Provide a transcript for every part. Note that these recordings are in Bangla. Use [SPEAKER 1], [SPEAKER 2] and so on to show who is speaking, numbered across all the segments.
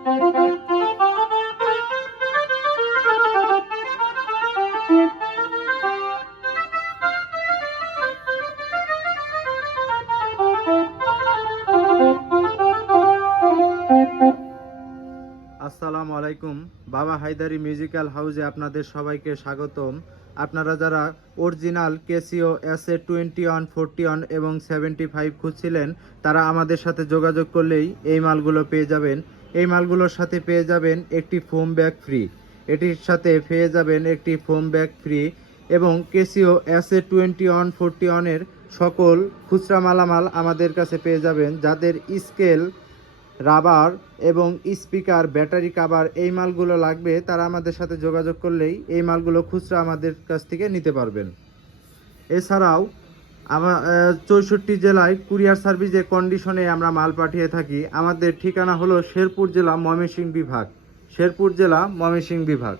[SPEAKER 1] আসসালামু আলাইকুম। বাবা হায়দারি মিউজিক্যাল হাউসে আপনাদের সবাইকে স্বাগতম। আপনারা যারা original Casio S A twenty one forty one এবং সেভেন্টি ফাইভ খুঁজছিলেন, তারা আমাদের সাথে যোগাযোগ করলেই এই মালগুলো পেয়ে যাবেন। এই মালগুলোর সাথে পেয়ে যাবেন একটি ফোম ব্যাগ ফ্রি। এটির সাথে পেয়ে যাবেন একটি ফোম ব্যাগ ফ্রি এবং Casio S A twenty one forty ওয়ানের সকল খুচরা মালামাল আমাদের কাছে পেয়ে যাবেন, যাদের স্কেল, রাবার এবং স্পিকার, ব্যাটারি কাভার এই মালগুলো লাগবে, তারা আমাদের সাথে যোগাযোগ করলেই এই মালগুলো খুচরা আমাদের কাছ থেকে নিতে পারবেন। এছাড়াও আমার চৌষট্টি জেলায় কুরিয়ার সার্ভিসে কন্ডিশনে আমরা মাল পাঠিয়ে থাকি। আমাদের ঠিকানা হলো শেরপুর জেলা ময়মনসিংহ বিভাগ। শেরপুর জেলা ময়মনসিংহ বিভাগ।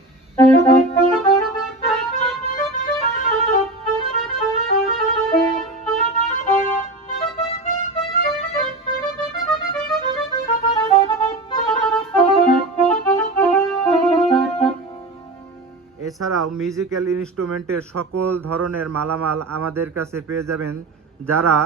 [SPEAKER 1] এছাড়াও মিউজিক্যাল ইনস্ট্রুমেন্টের সকল ধরনের মালামাল আমাদের কাছে পেয়ে যাবেন। যারা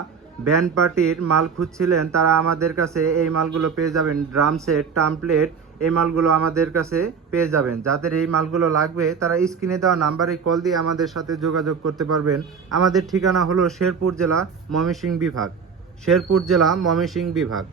[SPEAKER 1] ব্যান্ড পার্টির মাল খুঁজছিলেন, তারা আমাদের কাছে এই মালগুলো পেয়ে যাবেন। ড্রাম সেট টামপ্লেট এই মালগুলো আমাদের কাছে পেয়ে যাবেন। যাদের এই মালগুলো লাগবে, তারা স্ক্রিনে দেওয়া নাম্বারে কল দিয়ে আমাদের সাথে যোগাযোগ করতে পারবেন। আমাদের ঠিকানা হলো শেরপুর জেলা ময়মনসিংহ বিভাগ। শেরপুর জেলা ময়মনসিংহ বিভাগ।